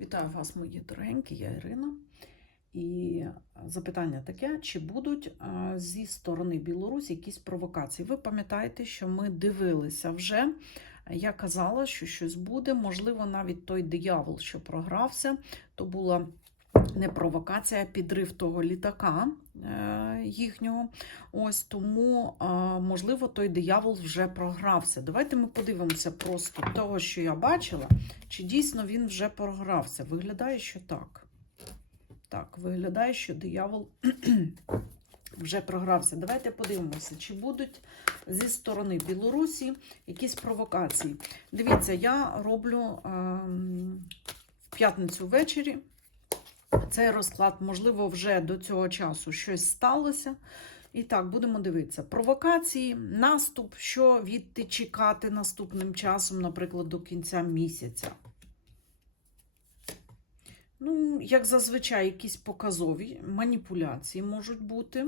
Вітаю вас, мої дорогенькі, я Ірина. І запитання таке: чи будуть е, зі сторони Білорусі якісь провокації? Ви пам'ятаєте, що ми дивилися вже. Я казала, що щось буде. Можливо, навіть той диявол, що програвся, то була не провокація, а підрив того літака е, їхнього. Ось тому, е, можливо, той диявол вже програвся. Давайте ми подивимося просто того, що я бачила, чи дійсно він вже програвся. Виглядає, що так. Так, виглядає, що диявол вже програвся. Давайте подивимося, чи будуть зі сторони Білорусі якісь провокації. Дивіться, я роблю ем, в п'ятницю ввечері. Цей розклад, можливо, вже до цього часу щось сталося. І так, будемо дивитися. Провокації, наступ, що відти чекати наступним часом, наприклад, до кінця місяця. Ну, як зазвичай, якісь показові маніпуляції можуть бути.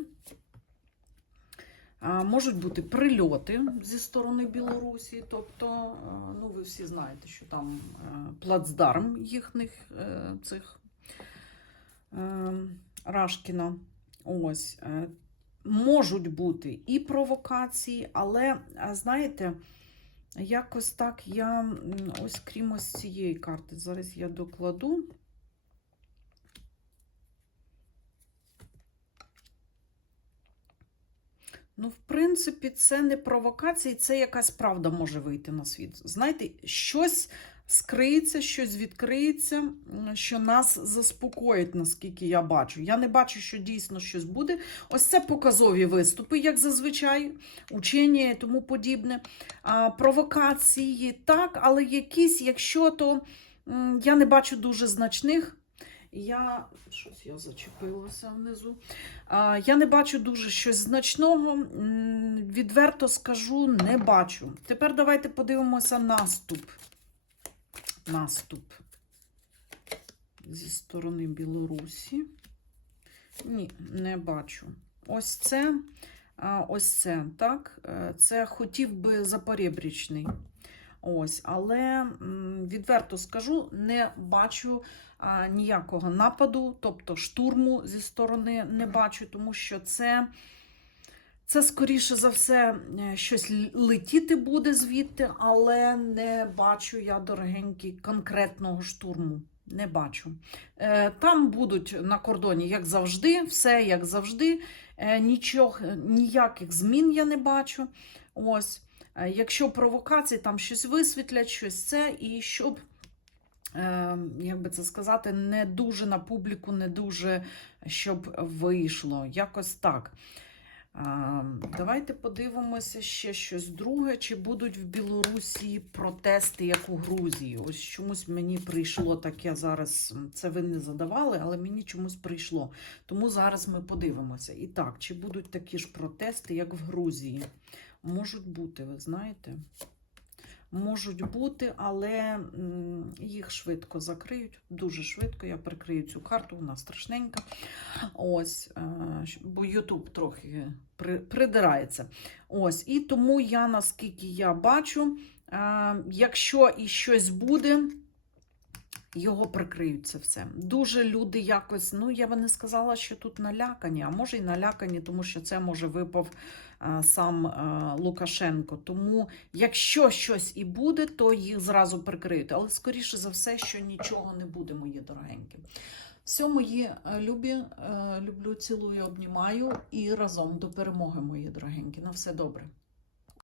Можуть бути прильоти зі сторони Білорусі. Тобто, ну, ви всі знаєте, що там е, плацдарм їхніх е, цих Рашкіна. Ось. е, Можуть бути і провокації, але, знаєте, якось так я ось крім ось цієї карти, зараз я докладу. Ну, в принципі, це не провокації, це якась правда може вийти на світ. Знаєте, щось скриється, щось відкриється, що нас заспокоїть, наскільки я бачу. Я не бачу, що дійсно щось буде. Ось це показові виступи, як зазвичай, учення і тому подібне. А, провокації так, але якісь, якщо то я не бачу дуже значних. Я щось я зачепилася внизу. Я не бачу дуже щось значного. Відверто скажу, не бачу. Тепер давайте подивимося наступ. Наступ зі сторони Білорусі. Ні, не бачу. Ось це, ось це, так. Е, Це хотів би Запорєбрічний. Ось, але відверто скажу, не бачу а, ніякого нападу, тобто штурму зі сторони не бачу, тому що це, це скоріше за все, е, щось летіти буде звідти, але не бачу я, дорогенький, конкретного штурму. Не бачу. Е, Там будуть на кордоні, як завжди, все як завжди. Е, Нічого, ніяких змін я не бачу. Ось. Е, Якщо провокації, там щось висвітлять, щось це, і щоб, е, як би це сказати, не дуже на публіку, не дуже щоб вийшло. Якось так. Давайте подивимося ще щось друге. Чи будуть в Білорусі протести, як у Грузії? Ось чомусь мені прийшло таке зараз. Це ви не задавали, але мені чомусь прийшло. Тому зараз ми подивимося. І так, чи будуть такі ж протести, як в Грузії? Можуть бути, ви знаєте. Можуть бути, але їх швидко закриють. Дуже швидко. Я прикрию цю карту, вона страшненька. Ось, е, бо Ютуб трохи придирається. Ось, і тому я, наскільки я бачу, е, якщо і щось буде. Його прикриють це все. Дуже люди якось, ну я би не сказала, що тут налякані, а може й налякані, тому що це може випав е, сам е, Лукашенко. Тому, якщо щось і буде, то їх зразу прикриють. Але скоріше за все, що нічого не буде, мої дорогенькі. Все, мої е, любі, люблю, цілую, обнімаю і разом до перемоги, мої дорогенькі. На все добре.